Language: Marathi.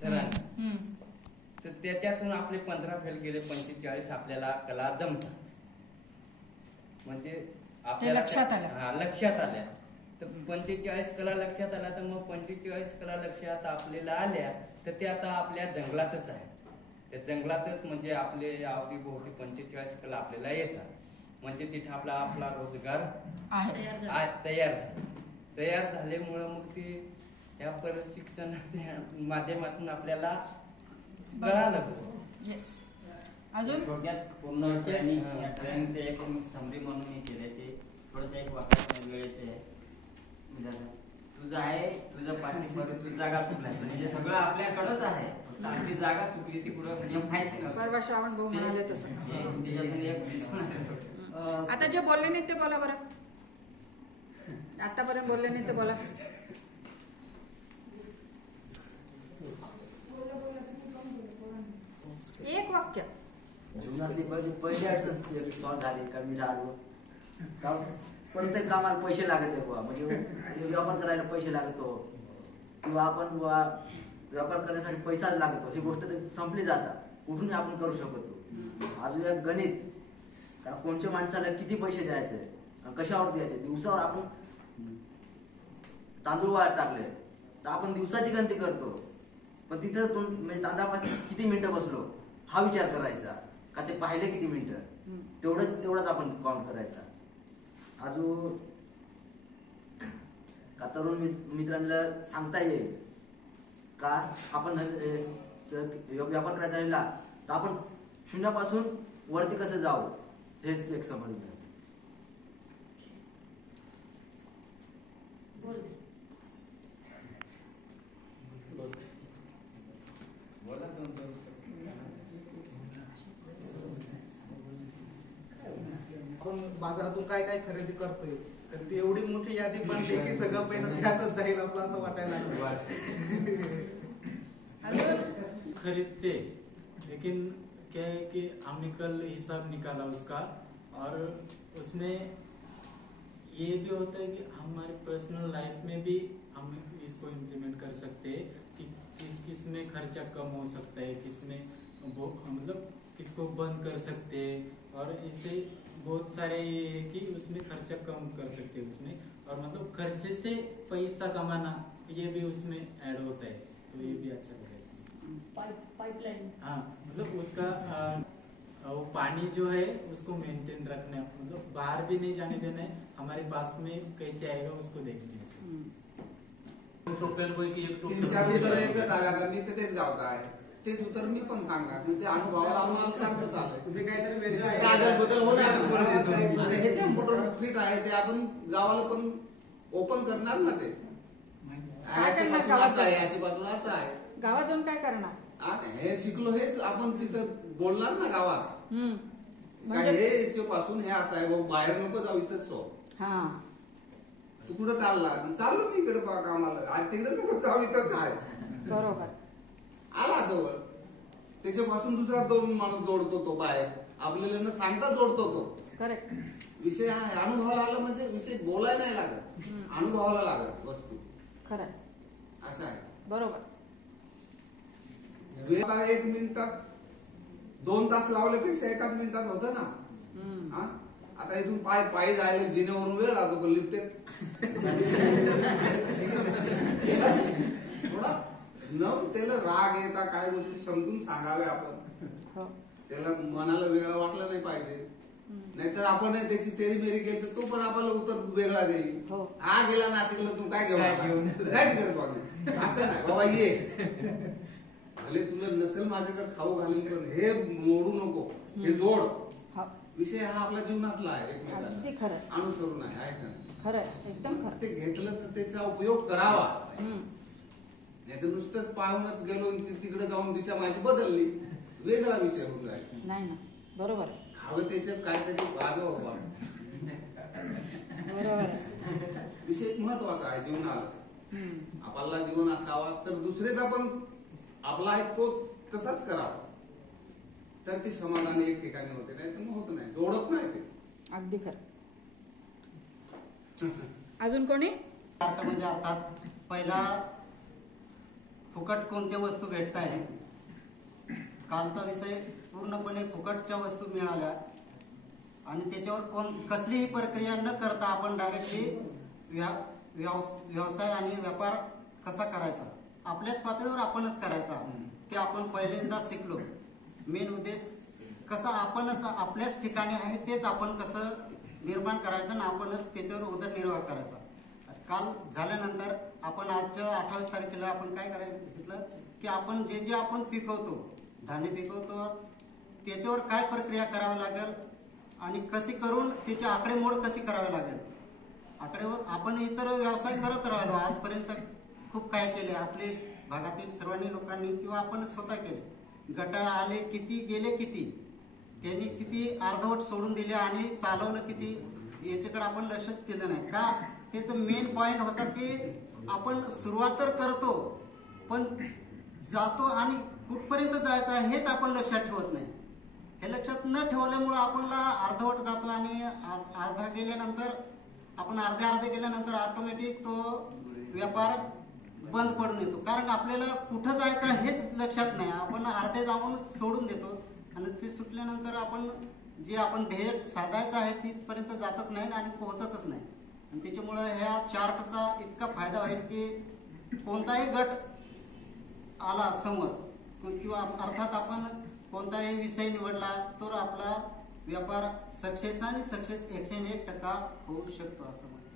सरांनी, तर त्याच्यातून आपले 15 फेल गेले, 45 आपल्याला कला जमतात. म्हणजे आपल्याला लक्षात आल्या. तर 45 कला लक्षात आल्या, तर मग 45 कला लक्षात आपल्याला आल्या तर ते आता आपल्या जंगलातच आहे. त्या जंगलातच म्हणजे आपले अवतीभोवती 45 कला आपल्याला येतात. म्हणजे तिथे आपला रोजगार तयार झाल्यामुळं मग ते या प्रशिक्षणाच्या माध्यमातून आपल्याला कळालं. अजून थोडक्यात पूर्ण ट्रेनिंगचं एक समरी म्हणून मी केलंय. ते थोडंसं एक वाटत वेळेचं आहे. तुझं आहे, तुझं पासिंग मध्ये तुझी जागा चुकलाय म्हणजे सगळं आपल्याकडंच आहे, फक्त आमची जागा चुकली ती कुठं म्हणजे माहिती नव्हतं. परवा श्रावण भाऊ म्हणाले तसं. त्याच्यातून एक दिसून आलं. आता जे बोलले नाही ते बोला बरं. आतापर्यंत बोलले नाही ते बोला. एक वाक्य. जीवनातली पहिली अडचण सॉल्व झाली, कमी झालो. प्रत्येक कामाला पैसे लागत आहे बुवा, म्हणजे व्यापार करायला पैसे लागतो किंवा आपण बुवा व्यापार करण्यासाठी पैसाच लागतो, ही गोष्ट संपली जातात. कुठून आपण करू शकतो. अजून एक गणित, कोणत्या माणसाला किती पैसे द्यायचे, कशावर द्यायचे. दिवसावर आपण तांदूळ वाट टाकले तर आपण दिवसाची गणती करतो, पण तिथं म्हणजे तांदळापासून किती मिनिटं बसलो हा विचार करायचा, का ते पाहिले किती मिनिटं, तेवढंच आपण काउंट करायचा. अजून का तरुण मित्रांना सांगता येईल का आपण व्यापार करायचा राहिला तर आपण शून्यापासून वरती कसं जाऊ, हेच एक समजलं. आपण बाजारातून काय काय खरेदी करतोय तर ती एवढी मोठी यादी बनली की सगळं पैसा त्यातच जाईल आपलं, असं वाटायला लागलं. खरीदते, लेकिन क्या है कि हमने कल हिसाब निकाला उसका, और उसमें ये भी होता है कि हमारे पर्सनल लाइफ में भी हम इसको इम्प्लीमेंट कर सकते हैं कि किस में खर्चा कम हो सकता है, किस में मतलब किसको बंद कर सकते हैं, और ऐसे बहुत सारे ये है कि उसमें खर्चा कम कर सकते हैं उसमें, और मतलब खर्चे से पैसा कमाना ये भी उसमें ऐड होता है, तो ये भी अच्छा लगा इसमें. पाइपलाइन, हाँ, मतलब उसका वो पानी जो है उसको मेंटेन रखना है, मतलब बाहर भी नहीं जाने देना है, हमारे पास में कैसे आएगा उसको देखना है. तीन चार उत्तर एकच आल्या तर मी तेच गावचा आहे, तेच उत्तर मी पण सांगणार. ते अनुभवाला आम्हाला सारखंच आलंय. तुम्ही काहीतरी बदल होणार, हे कम्प्युटर फिट आहे ते आपण गावाला पण ओपन करणार ना. ते याची बाजूला असं आहे, गावात जाऊन काय करणार. हे शिकलो हेच आपण तिथं बोलणार ना गावात, हे पासून हे असं आहे, बाहेर नको जाऊ, इथंच सो. तू कुठं चाललो मी इकडे कामाला, आज तिकडे नको जाऊ, इथंच आहे. बरोबर. आला जवळ, त्याच्यापासून दुसरा 2 माणूस जोडतो तो बाहेर, आपल्याला न सांगता जोडतो तो. करेक्ट. विषय हा अनुभवाला आला म्हणजे विषय बोलायला नाही लागत, अनुभवाला लागत वस्तू. खरं असं आहे. बरोबर. वेळ 1 मिनिटात 2 तास लावल्यापेक्षा 1 मिनिटात होतं ना. आता इथून पायी जायला जिन्यावरून वेळ लागतो, पण लिफ्टेत थोडा त्याला राग येता, काय गोष्टी समजून सांगावे आपण, त्याला मनाला वेगळं वाटलं नाही पाहिजे. नाहीतर आपण त्याची तेरी मेरी केली तर तो पण आपल्याला उत्तर वेगळा देईल. हा गेला नाशिकला, तू काय घेऊन काय करतो असं नाही बाबा, ये भले तुला नसेल माझ्याकडे खाऊ घालीन, पण हे मोडू नको, हे जोड. विषय हा आपल्या जीवनातला आहे, एकमेकांना अनुसरून आहे का खरं, एकदम खरं. ते घेतलं तर त्याचा उपयोग करावा, नाही तर नुसतंच पाहूनच गेलो तिकडे जाऊन दिशा माझी बदलली, वेगळा विषय होऊन जाईल. नाही ना, बरोबर. खावं त्याच्यात काहीतरी वाजवा, बरोबर. विषय महत्वाचा आहे जीवनाला. आपल्याला जीवन असावा तर दुसरेचा पण आपला आहे तो तसाच करावा, तर ती समाधान एक ठिकाणी होते, नाही तर मग होत नाही, जोडत नाही ते. अगदी खरं. अजून कोणी? म्हणजे आता पहिला फुकट कोणत्या वस्तू भेटत आहे. कालचा विषय पूर्णपणे फुकटच्या वस्तू मिळाल्या आणि त्याच्यावर कसलीही प्रक्रिया न करता आपण डायरेक्टली व्यवसाय आणि व्यापार कसा करायचा आपल्याच पातळीवर आपणच करायचा ते आपण पहिल्यांदा शिकलो. मेन उद्देश कसा आपणच आपल्याच ठिकाणी आहे तेच आपण कसं निर्माण करायचं आणि आपणच त्याच्यावर उदरनिर्वाह करायचा. काल झाल्यानंतर आपण आजच्या 28 तारखेला आपण काय करायला घेतलं की आपण जे आपण पिकवतो, धान्य पिकवतो, त्याच्यावर काय प्रक्रिया करावी लागेल आणि कशी करून त्याची आकडेमोड कशी करावी लागेल. आकडेवर आपण इतर व्यवसाय करत राहिलो आजपर्यंत खूप काय केले आपले भागातील सर्वांनी लोकांनी किंवा आपण स्वतः केले. गट आले किती, गेले किती, त्यांनी किती अर्धवट सोडून दिले आणि चालवलं किती याच्याकडे आपण लक्षच केलं नाही. का त्याचं मेन पॉइंट होता की आपण सुरुवात तर करतो पण जातो आणि कुठपर्यंत जायचं आहे हेच आपण लक्षात ठेवत नाही. हे लक्षात न ठेवल्यामुळं आपल्याला अर्धवट जातो आणि अर्धे गेल्यानंतर ऑटोमॅटिक तो व्यापार बंद पडून येतो. कारण आपल्याला कुठं जायचं हेच लक्षात नाही. आपण अर्धे जाऊन सोडून देतो आणि ते सुटल्यानंतर आपण जे आपण ध्येय साधायचं आहे तिथपर्यंत जातच नाही आणि पोहोचतच नाही. आणि त्याच्यामुळं ह्या चार्टचा इतका फायदा होईल की कोणताही गट आला समोर किंवा अर्थात आपण कोणताही विषय निवडला तर आपला व्यापार सक्सेस आणि सक्सेस 101% होऊ शकतो असं मला